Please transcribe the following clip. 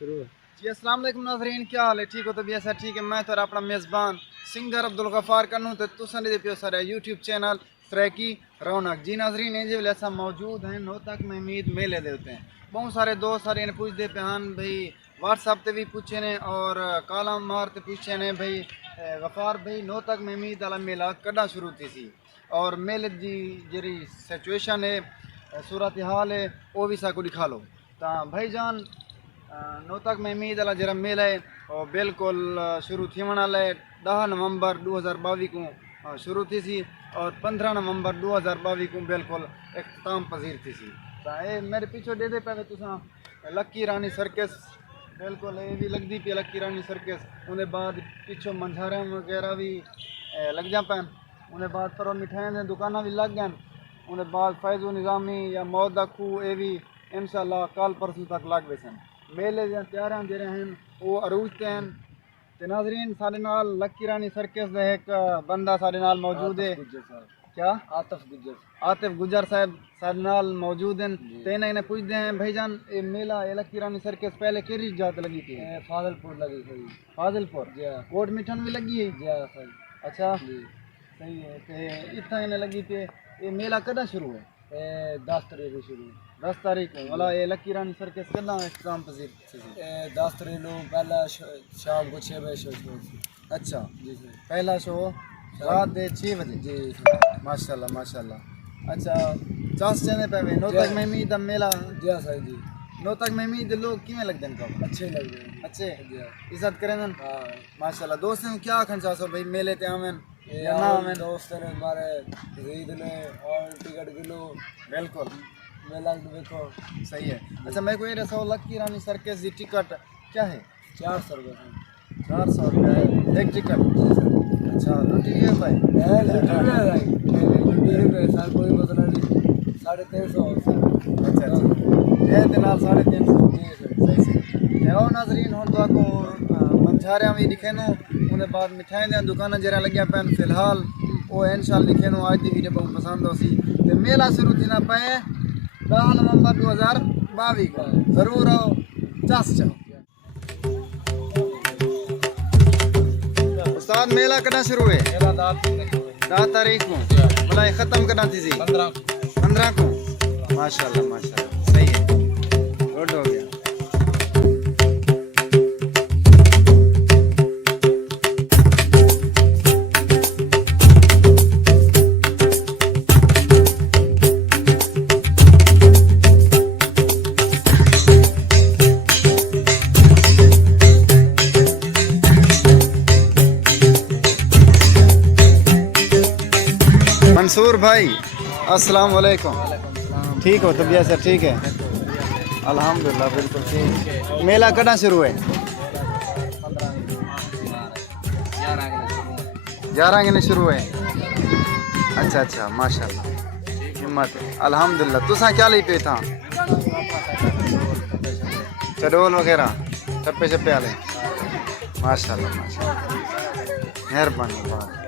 जी अस्सलाम वालेकुम नाज़रीन, क्या हाल है? ठीक हो? तबीयत से ठीक है? मैं तो अपना मेज़बान सिंगर अब्दुल गफ़ार कन्नू तो तुसन दे पियो सारे यूट्यूब चैनल ट्रैकी रौनक। जी नाज़रीन, ये जो ऐसा मौजूद हैं नौतक महमीद मेले दे होते हैं। बहुत सारे दोस्त सारे ने पूछते पे हैं भाई, व्हाट्सअप ते भी पूछे ने और कालम मारते पूछे ने भाई गफ़ार भाई नौतक महमीद वाला मेला कदा शुरू थी सी और मेले की जी सिचुएशन है सूरत हाल है वो भी साको दिखा लो तो भाईजान नौतक महमीद वाला जरा मेला है और बिल्कुल शुरू थी वाला है 10 नवंबर 2022 को शुरू थी सी और 15 नवंबर 2022 को बिल्कुल इख्तिताम पजीर थी सी तो ये मेरे पीछे दे दे पे तुसा लक्की रानी सर्कस बिल्कुल ये भी लगती पी लक्की रानी सर्कस उन्हें बाद पिछो मंझारे वगैरह भी लग जा पैन उन्हें बाद पर मिठाइयाँ दी दुकाना भी लग गए उन्हें बाद फैज़ो निज़ामी या मौत दा खूह ये भी इंशाल्लाह कल परसों तक लग वैसन मेले दी तैयारियां दे रहे हैं वो अरूज ते हैं ते नाज़रीन साडे नाल लक्की रानी सर्कस दे एक बंदा साडे नाल मौजूद है क्या आतिफ गुजर साहब साडे नाल मौजूद हैं ते इन्हें पूछते हैं भाईजान ये मेला ये लक्की रानी सर्कस पहले केरी जात लगी थी फाजिलपुर लगी थी। फाजिलपुर कोट मिठन भी लगी है अच्छा जी सही है ते इतना इन्हें लगी थी ये मेला कदा शुरू है 10 तारीख को शुरू 10 तारीख को वाला ये लक्की रानी सर्कस कदा इख्तिताम पजीर थी 10 तारीख को पहला शाम को 6 बजे शो अच्छा जी सर पहला शो रात दे 6 बजे जी माशाल्लाह माशाल्लाह अच्छा चास चने पे वे नौतक महमीद दा मेला जी सर जी नौतक महमीद लोग किवें लगदे हैं कब अच्छे लग रहे हैं अच्छे जी इज्जत करें हाँ माशाल्लाह दोस्तों क्या आखन चाहो भाई मेले ते आवें ये या ना आवें दोस्त ने हमारे खरीद ने और टिकट किलो बिल्कुल मेला देखो सही है अच्छा मैं कोई रसो लक्की रानी सर्कस की टिकट क्या है 400 रुपये 400 रुपये है एक टिकट अच्छा लुटी गए भाई सर कोई मसला नहीं 350 अच्छा अच्छा ये दिन 350 सही सही आओ नाजरीन हुन तो आपको मंझारियां भी दिखे नो उन्हें बाद मिठाई दी दुकान जरा लग्या पैन फिलहाल वो इंशाल्लाह लिखे नो आज की वीडियो बहुत पसंद हो सी ते मेला शुरू थी ना पे 10 नवंबर 2022 को जरूर आओ चस चलो उस्ताद मेला कदा शुरू है 10 तारीख को मतलब खत्म करना थी सी 15 को माशाल्लाह माशाल्लाह सही है गुड हो गया मंसूर भाई अस्सलाम वालेकुम ठीक हो तबीयत से ठीक है अल्हम्दुलिल्लाह बिल्कुल ठीक मेला कदा शुरू है 11 के शुरू है अच्छा अच्छा माशाल्लाह हिम्मत अल्हम्दुलिल्लाह तुसा क्या ली पे था चडोल वगैरह टप्पे शप्पे वाले माशाल्लाह माशाल्लाह मेहरबानी